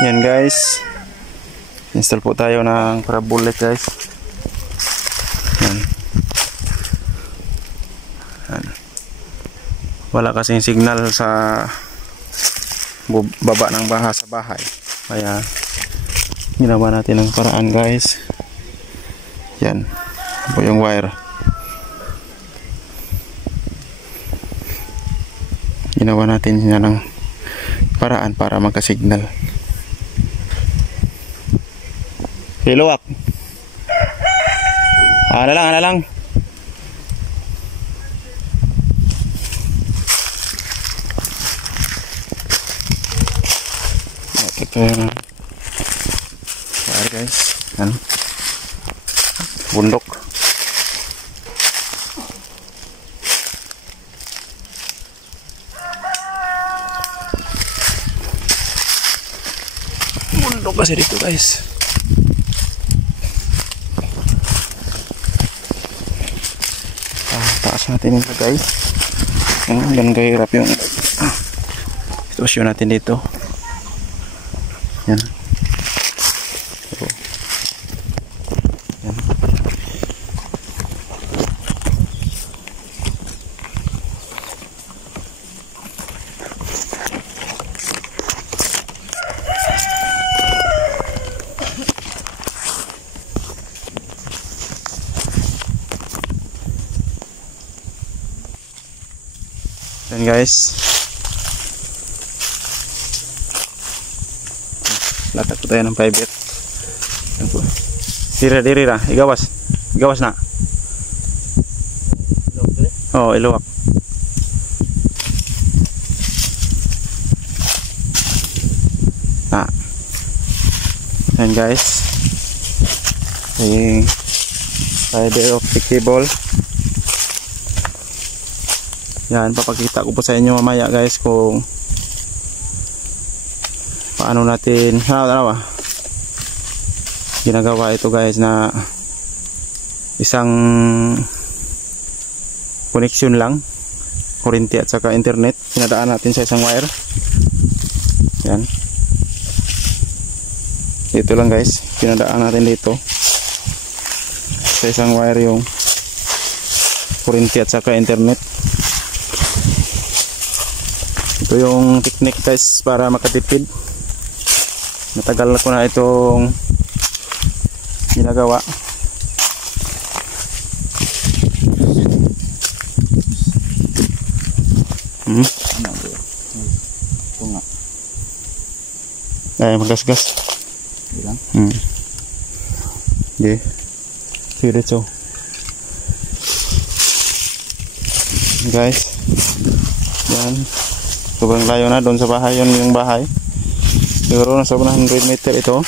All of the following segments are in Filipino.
Yan guys, install po tayo ng parabolic guys. Yan. Yan. Wala kasing signal sa baba ng sa bahay, kaya ginawa natin ng paraan guys. Yan po yung wire, ginawa natin yan ng paraan para magka-signal. Hiluwak. Ano lang. Ito yung guys. Ano? Bundok. Bundok kasi dito guys. Taas natin ito guys. Ganun kahirap yung sitwasyon natin dito. Yan. So, yan. Yan guys, latak po tayo ng private. Yan po. Diri ra, igawas na. Oh, iluwak. Yan guys, yung fiber optic cable. Yan, papakita ko po sa inyo mamaya guys kung paano natin ginagawa ito guys, na isang connection lang, kuryente at saka internet, pinadaan natin sa isang wire. Yan, dito lang guys, pinadaan natin dito sa isang wire yung kuryente at saka internet. Ito yung technique guys para makatipid. Matagal ko na itong ginagawa. Ay, magasgas. Okay. Diretso. Guys. Yan. Sobrang layo na doon sa bahay, yun yung bahay. Siguro nasa 100 meter ito.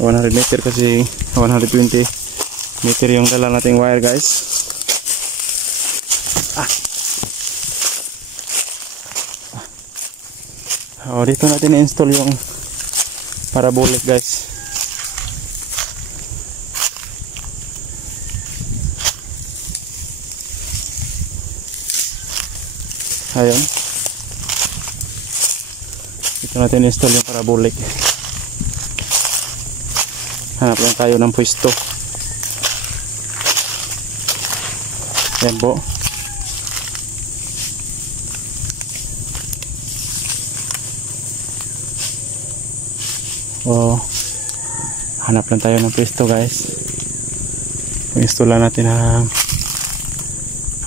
100 meter kasi 120 meter yung dala nating wire guys. Dito natin i-install yung parabolic guys. Ayun, dito natin install yung parabolic. Hanap lang tayo ng pwesto. Yan po. Hanap lang tayo ng pwesto guys. Install lang natin ang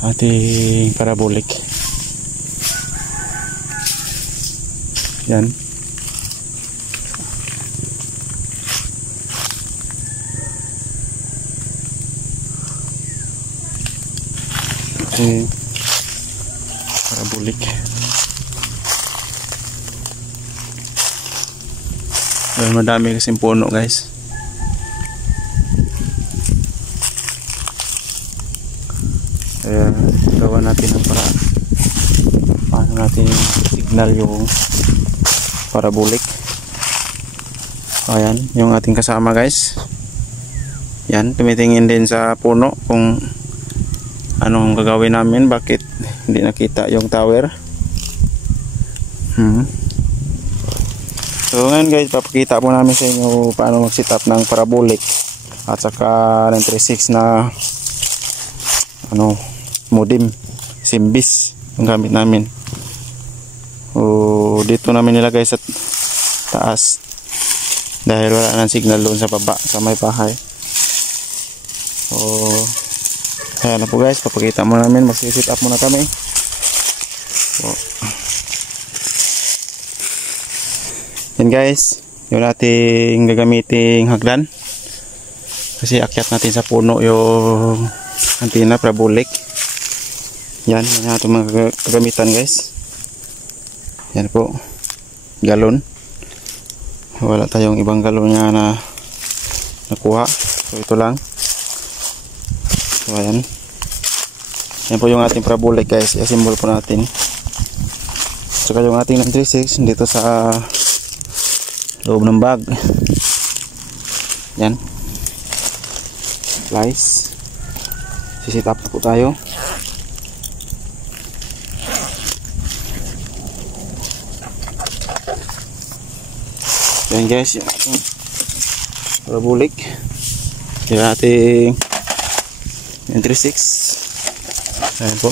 ating parabolic. Yan. Parabolic. Madami kasing puno guys. Kaya gawa natin ang paano natin signal yung parabolic. Ayan, yung ating kasama guys. Yan, tumitingin din sa puno kung anong gagawin namin, bakit hindi nakita yung tower. So ngayon guys, papakita po namin sa inyo paano mag-set up ng parabolic at saka ng 36 na modem Simbis ang gamit namin. Dito namin nilagay sa taas dahil wala nang signal doon sa baba sa may bahay. So ayan na po guys, papakita mo namin, mag-set up muna kami. So yan guys, yung ating gagamiting hagdan kasi akyat natin sa puno yung antenna parabolic. Yan ating mga gagamitan guys. Yan po, galon. Wala tayong ibang galon na nakuha, so ito lang. So ayan, yan po yung ating parabolic guys, i-assemble po natin. Saka yung ating 936 dito sa loob ng bag. Yan, slice. Sisit up na po tayo. Yan guys, yung ating parabolic, yung ating 936. Ayan po.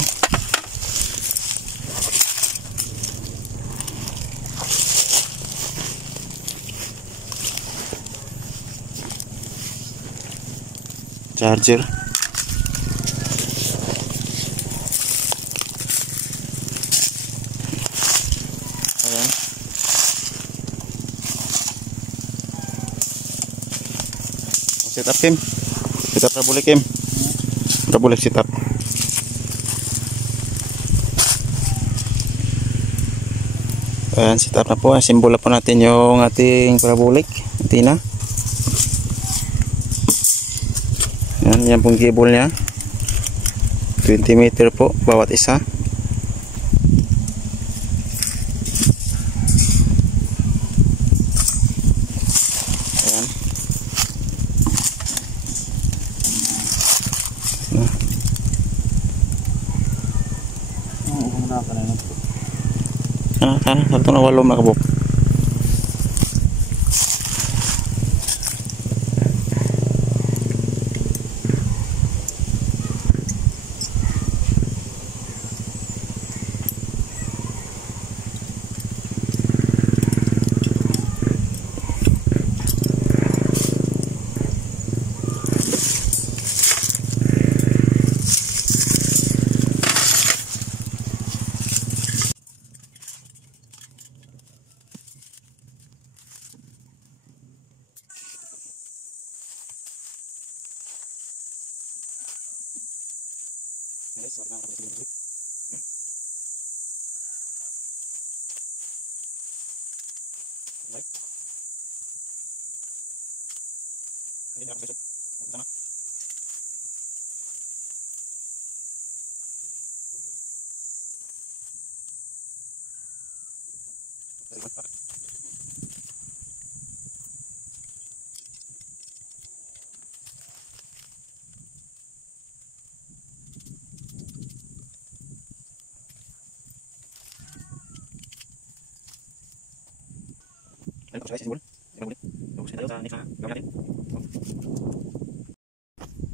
Charger. Ayan. Set up Kim. Set up parabolic Kim. Parabolic set up. Ayan, set up na po. Simbolo po natin yung ating parabolic antenna. Yan pong cable nya, 20 meter po bawat isa. Ayan. Satu na walong nakabok.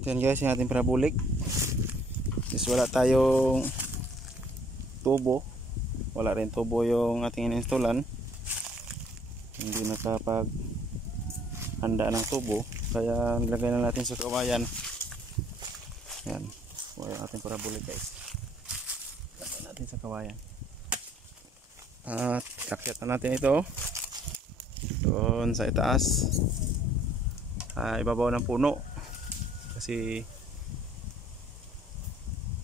Yan guys, yung ating parabolic. Is wala tayong tubo, wala rin tubo yung ating in-installan. Hindi nakapag handa ng tubo, kaya nilagay na natin sa kawayan. Yan, yung ating parabolic guys, lagay natin sa kawayan at kakyat na natin ito doon sa itaas, ibabaw ng puno, kasi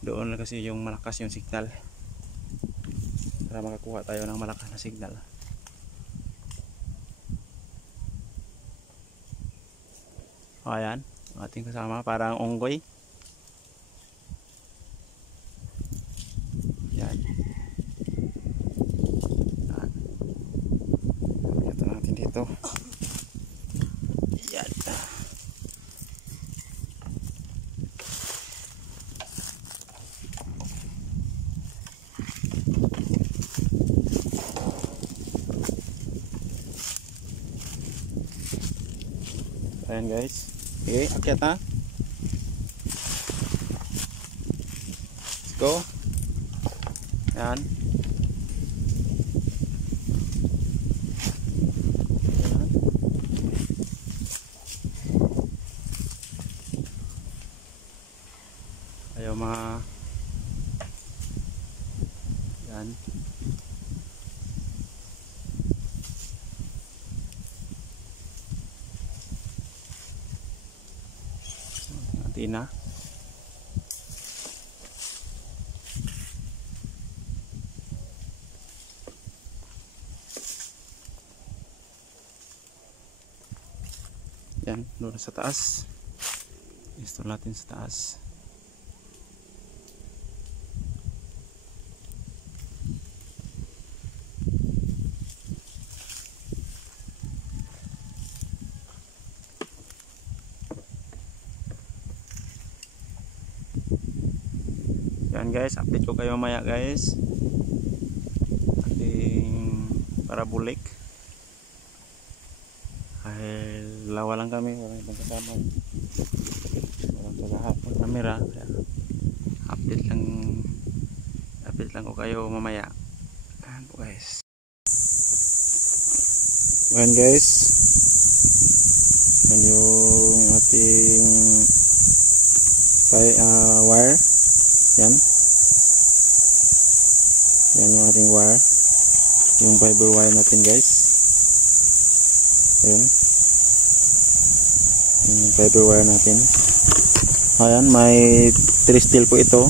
doon na kasi yung malakas yung signal, para makakuha tayo ng malakas na signal. Ayan, ating kasama parang unggoy. Yan. Ito natin dito. Yan. Ayan guys. Okay, akyat ha. Let's go. Ayan. Ayaw mga yan. Antina. Yan, doon sa taas. Install natin sa taas. Yan guys, update ko kayo maya guys. Ating parabolic. Dahil lawa lang kami, walang ibang kasama. Walang tagahapon camera. Update lang ko kayo mamaya. Ayan po guys. Ayan guys. Yan yung ating wire. Yan. Yan yung ating wire. Yung fiber wire natin guys. Ayan. Yung fiber wire natin. Ayan, may 3 steel po ito.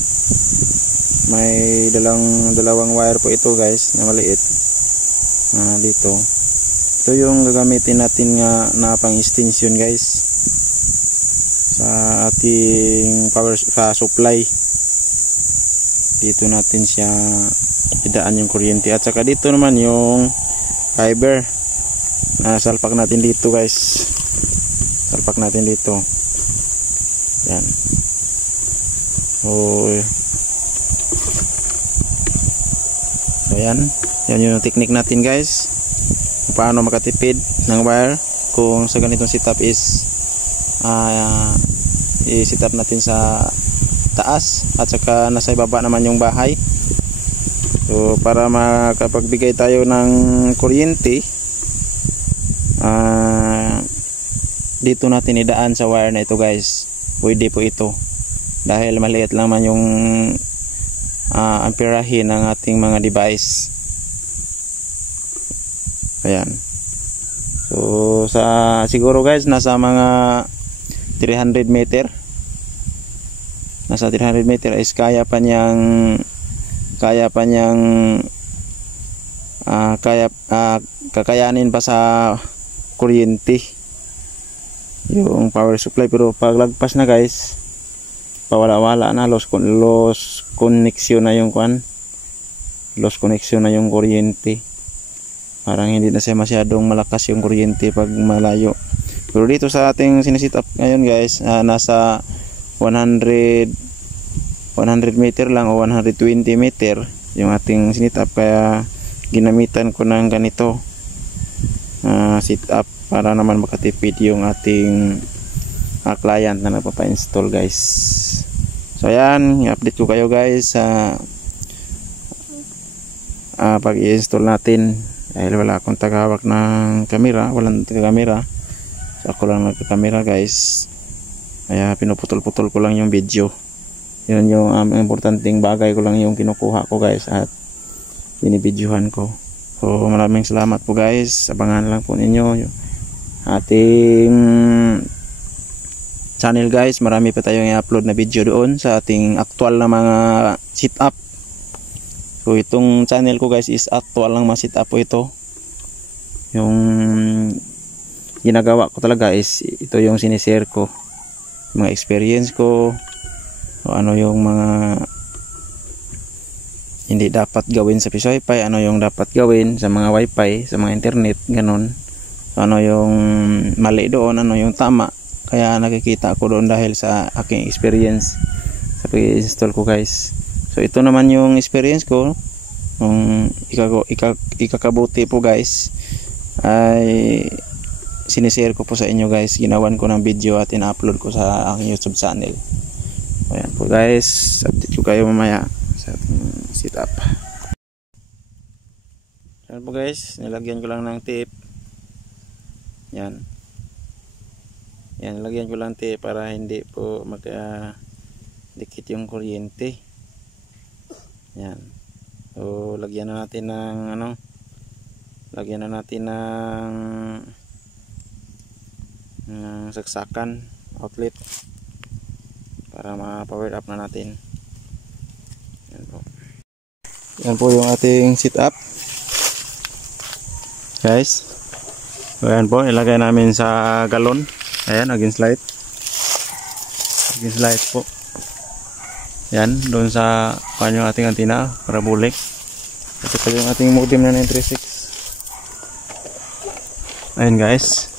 May dalawang wire po ito guys na maliit. Dito. Ito yung gagamitin natin nga na pang extension guys. Sa ating power supply. Dito natin siya idaan yung kuryente, at saka dito naman yung fiber na salpak natin dito guys, salpak natin dito. Yan. So yan yung technique natin guys, kung paano makatipid ng wire kung sa ganitong setup is i-setup natin sa taas at saka nasa ibaba naman yung bahay. So para makapagbigay tayo ng kuryente, dito natin idaan sa wire na ito guys. Pwede po ito dahil maliit lang man yung amperahe ng ating mga device. Ayan. So siguro guys nasa mga 300 meter. Nasa 300 meter is kaya pa niyang kakayanin pa sa kuryente yung power supply. Pero paglagpas na guys, pawala-wala na, lost connection na yung lost connection na yung kuryente. Parang hindi na siya masyadong malakas yung kuryente pag malayo. Pero dito sa ating sinisit up ngayon guys, nasa 100 meter lang o 120 meter yung ating sinit up, kaya ginamitan ko ng ganito sit up para naman makatipid yung ating client na nagpapa-install guys. So ayan, i-update ko kayo guys sa pag i-install natin, dahil wala akong tagahawak ng camera, walang taga-camera, so ako lang nagka-camera guys. Kaya pinuputol-putol ko lang yung video. Yun yung importanteng bagay ko lang yung kinukuha ko guys at binibidyohan ko. So maraming salamat po guys. Abangan lang po ninyo yung ating channel guys. Marami pa tayong i-upload na video doon sa ating actual na mga setup. So itong channel ko guys is actual lang mga setup po ito. Yung ginagawa ko talaga is ito yung sinishare ko, mga experience ko, o ano yung mga hindi dapat gawin sa Wifi, ano yung dapat gawin sa mga Wi-Fi, sa mga internet, ganun. So, ano yung mali doon, ano yung tama. Kaya nakikita ko doon dahil sa aking experience sa pag-install ko guys. So ito naman yung experience ko, yung ikakabuti po guys, ay sinishare ko po sa inyo guys. Ginawan ko ng video at ina-upload ko sa aking YouTube channel. Ayan po guys, update ko kayo mamaya sa ating setup. Ayan po guys, nilagyan ko lang ng tape. Yan. Yan, nilagyan ko lang tape para hindi po dikit yung kuryente. Yan. So, lagyan na natin ng saksakan outlet para ma-power up na natin. Yan po. Yan po yung ating setup. Guys. So, ayan po, ilagay namin sa galon. Ayan, against light. Against light po. Yan, doon sa yung ating antenna, parabolic. Ito pa yung ating modem na 936. Ayan guys.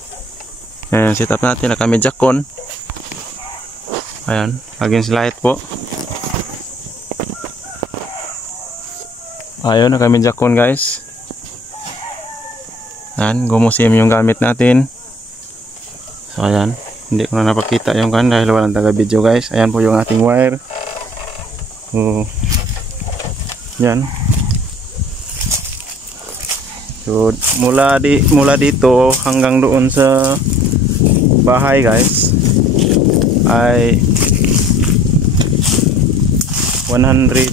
Ayan, setup natin, naka-media con. Ayan, against light po. Ayun, naka-media con guys. Ayan, gumusim yung gamit natin. So ayan, hindi ko na napakita yung kan dahil walang taga-video guys. Ayan po yung ating wire. So, yan. So, mula dito hanggang doon sa bahay guys ay 110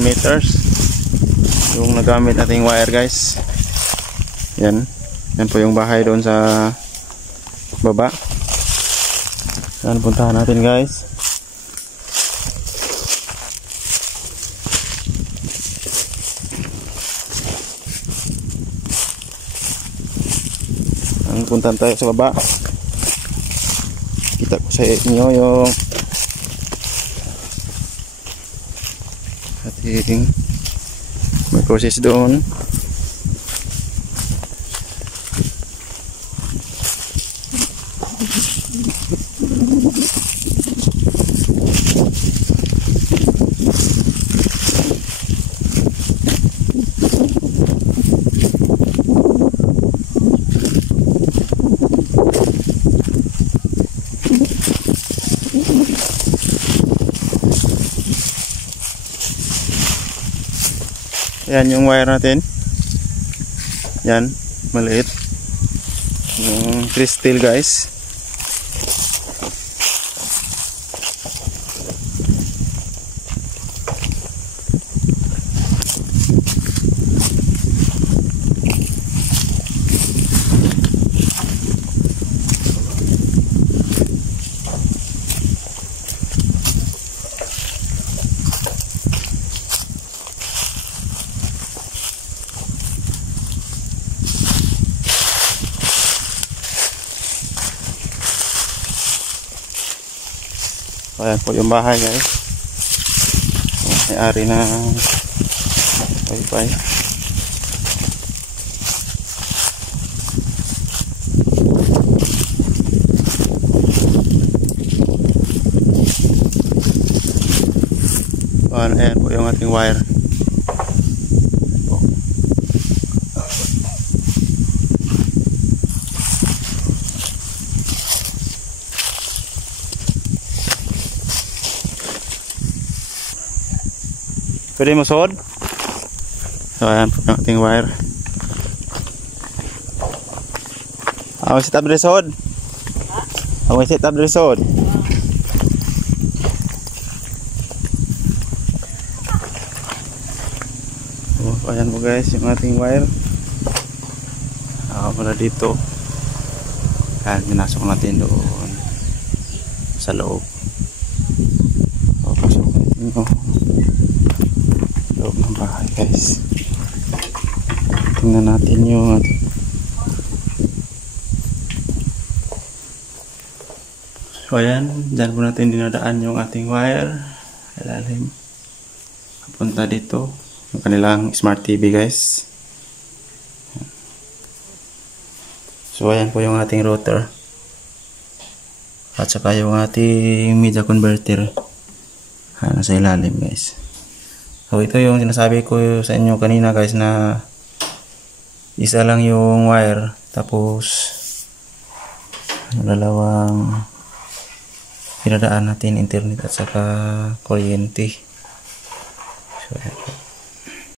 meters yung nagamit nating wire guys. Yan. Yan po yung bahay doon sa baba. Yan, puntahan natin guys. Puntahan tayo sa baba. Kita ko sa inyo yung ating may process doon. Yan yung wire natin. Yan, maliit. Yung crystal guys. Ayan po yung bahay guys. May-ari na wifi. Ayan po yung ating wire. Pwede mo suod? So ayan po yung ating wire. Ako set up rin suod. Ako set up rin suod. So ayan po guys yung ating wire. Ako pala dito. Kaya pinasok natin doon sa loob. So pasok natin loob ng bahay guys. Tingnan natin yung so ayan, dyan po natin dinadaan yung ating wire ilalim papunta dito yung kanilang smart TV guys. So ayan po yung ating router at saka yung ating media converter nasa ilalim guys. So ito yung sinasabi ko sa inyo kanina guys na isa lang yung wire, tapos dalawang pinadaan natin internet at saka kuryente. So,